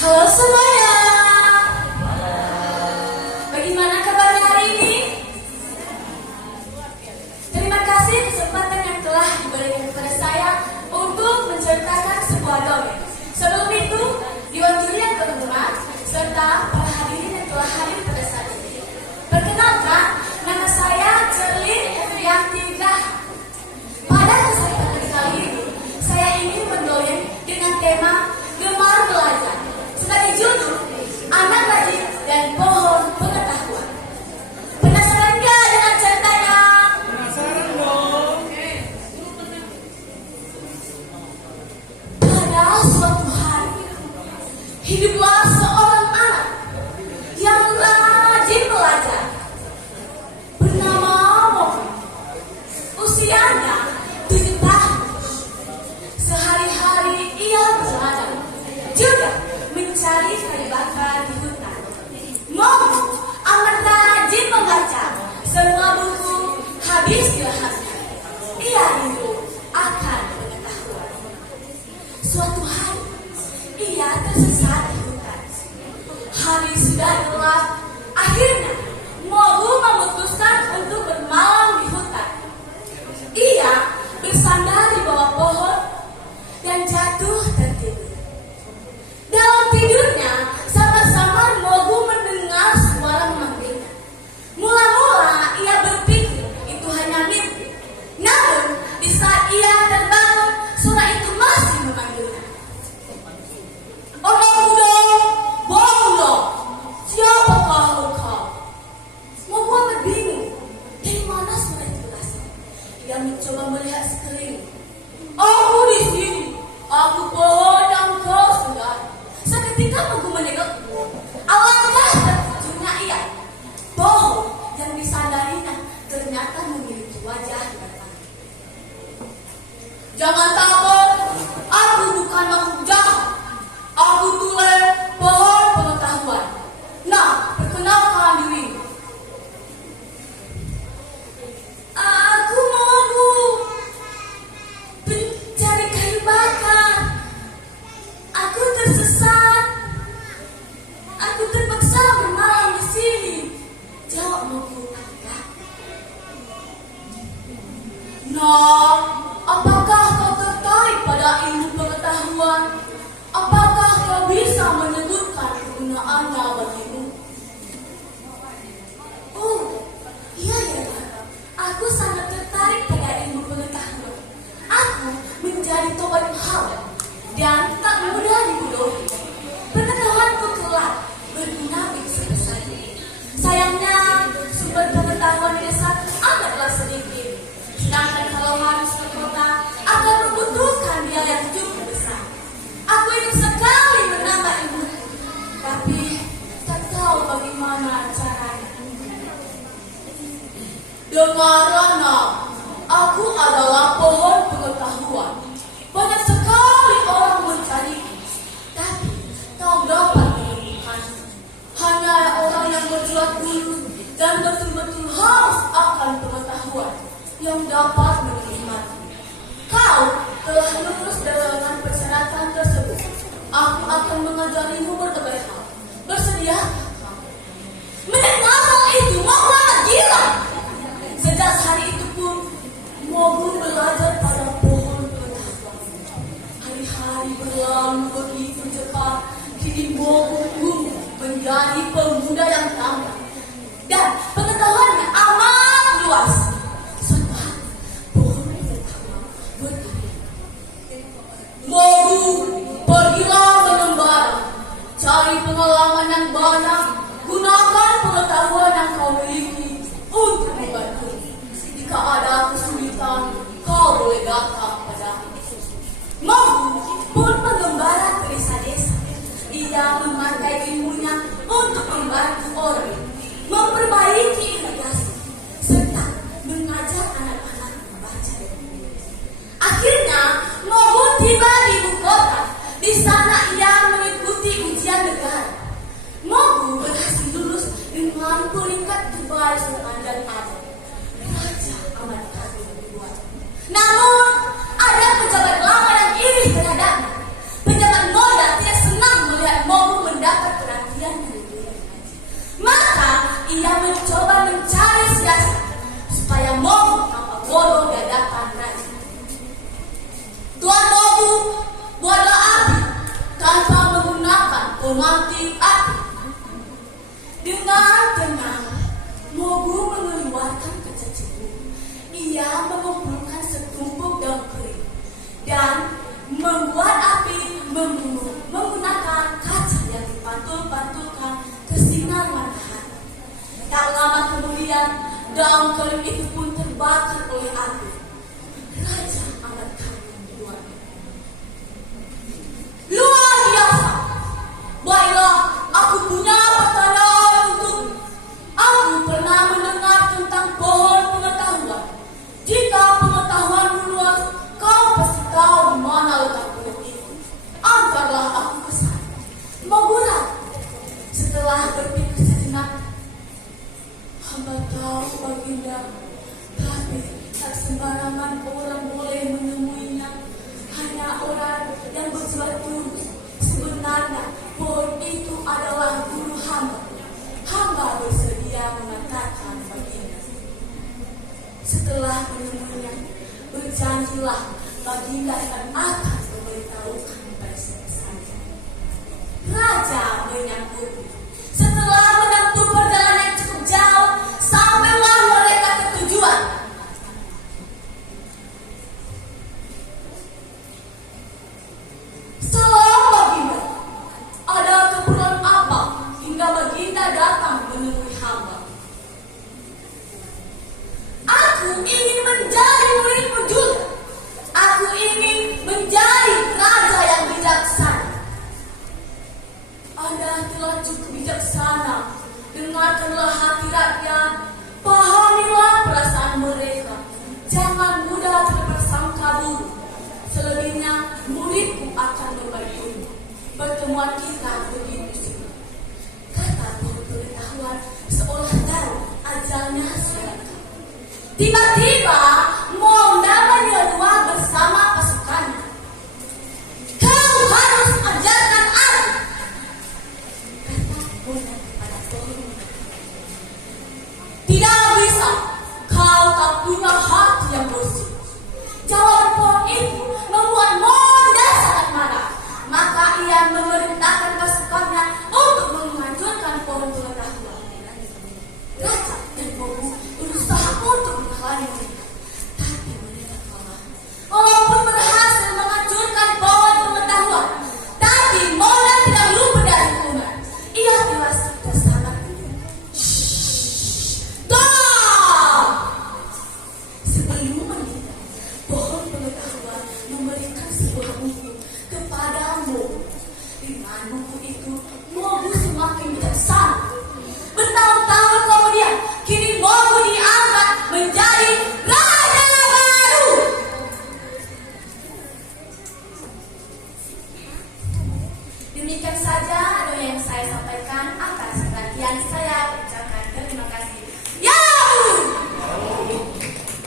Halo semuanya, bagaimana kabarnya hari ini? Terima kasih kesempatan yang telah diberikan kepada saya untuk menceritakan sebuah dongeng. Sebelum itu, diwakili yang terhormat serta para hadirin yang telah hadir pada saat ini. Perkenalkan, nama saya Cerlin Efrianti Graham. Pada kesempatan kali ini, saya ingin mendongeng dengan tema Gemar Belajar. Sebagai judul, Anak Rajin dan Pohon Pengetahuan. Penasaran gak dengan ceritanya? Penasaran dong. Pada suatu hari, hiduplah seorang anak yang rajin belajar. Bernama Mofi. Usianya 7 tahun. Sehari-hari ia belajar, juga mencari kayu bakar di hutan. Mofi amat rajin membaca. Semua buku habis dilahapnya. Ia rindu akan pengetahuan. Suatu hari, ia tersesat di hutan. Hari sudah gelap. Akhirnya, Mogu memutuskan untuk bermalam di hutan. Ia bersandar di bawah pohon dan jatuh tertidur. Dalam tidurnya, sama-sama Mogu mendengar suara memanggilnya. Mula-mula ia berpikir itu hanya mimpi. Namun, di saat ia terbangun, suara itu masih memanggilnya. Oh Mogu, bohong dong. Siapakah engkau? Mogu amat bingung. Dari mana suara itu berasal? Ia mencoba melihat sekeliling. Aku di sini. Aku pohon yang kau sendiri. Seketika Mogu menengokku. Alangkah terkejutnya ia. Pohon yang disandarinya ternyata memiliki wajah yang aneh. Jangan takut. Aku bukan makhluk jahat. Aku Tule, pohon pengetahuan. Nah, perkenalkan diri. Aku Mogu, pencari kayu bakar. Aku tersesat. Aku terpaksa bermalam di sini. Jawab Mogu agak. Nah, apakah kau tertarik pada ilmu pengetahuan? Apakah kau bisa menyebutkan kegunaannya bagimu? Oh, iya ya. Aku sangat tertarik pada ilmu pengetahuan. Aku menjadi tobat hal dan tak mudah dibodohi. Pengetahuanku kelak berguna bagi sebesar ini. Sayangnya, sumber pengetahuan di desa amatlah sedikit. Sedangkan kalau harus ke kota, akan membutuhkan biaya yang cukup besar. Aku ingin sekali menambah ilmu, tapi tak tahu bagaimana caranya. Dengarlah nak, aku adalah pohon pengetahuan. Banyak sekali orang mencari, tapi tak dapat menemukan. Hanya orang yang berjuang dulu dan betul-betul haus akan pengetahuan yang dapat menikmati. Kau telah lulus dengan persyaratan tersebut. Aku akan mengajarimu berbagai hal. Bersediakah kamu? Mendengar hal itu, Mogu amat gila. Sejak hari itu pun, Mogu belajar pada pohon pengetahuan. Hari-hari berlalu begitu cepat. Kini Mogu tumbuh menjadi pemuda yang tampan. Dan pengetahuannya amat luas. Suatu hari, pohon pengetahuan berkata, Mogu, pergilah mengembara. Cari pengalaman yang banyak. Gunakan pengetahuan yang kau miliki untuk membantu. Jika ada kesulitan, kau boleh datang padaku. Mogu pun mengembara ke desa-desa. Ia memakai ilmunya untuk membantu orang, memperbaiki irigasi, serta mengajar anak-anak membaca. Akhirnya, Mogu tiba di ibu kota. Di sana ia mengikuti ujian negara. Mogu berhasil lulus dengan peringkat terbaik sepanjang abad. Raja amat kagum dibuat. Namun, ada pejabat lama yang iri terhadap memantik api. Dengan tenang, Mogu mengeluarkan kaca cembung. Ia mengumpulkan setumpuk daun kering dan membuat api menggunakan kaca yang dipantul-pantulkan ke sinar matahari. Tak lama kemudian, daun kering itu pun terbakar oleh api. Raja amat kagum luar biasa. Baiklah, aku punya pertanyaan untukmu. Aku pernah mendengar tentang pohon pengetahuan. Jika pengetahuanmu luas, kau pasti tahu di mana letak pohon itu. Antarlah aku ke sana. Mogulah. Setelah berpikir sejenak, hamba tahu baginda, tapi tak sembarangan orang boleh menemuinya. Hanya orang yang berbuat tulus. Sebenarnya pohon itu adalah guru hamba. Hamba bersedia mengatakan baginda. Setelah menemuinya, berjanjilah baginda akan memberitahukan kepada siapa saja. Raja menyambut. Setelah menempuh perjalanan yang cukup jauh, sampailah mereka ke tujuan. Salam baginda. Ada keperluan apa hingga baginda datang menemui hamba? Aku ingin menjadi muridmu juga. Aku ingin menjadi raja yang bijaksana. Anda telah cukup bijaksana. Dengarkanlah hati rakyat. Pahamilah perasaan mereka. Jangan mudah terpersangka buruk. Selebihnya muridku akan membantumu. Pertemuan kita begitu singkat. Kata pohon pengetahuan seolah tahu ajalnya sudah dekat. Tiba-tiba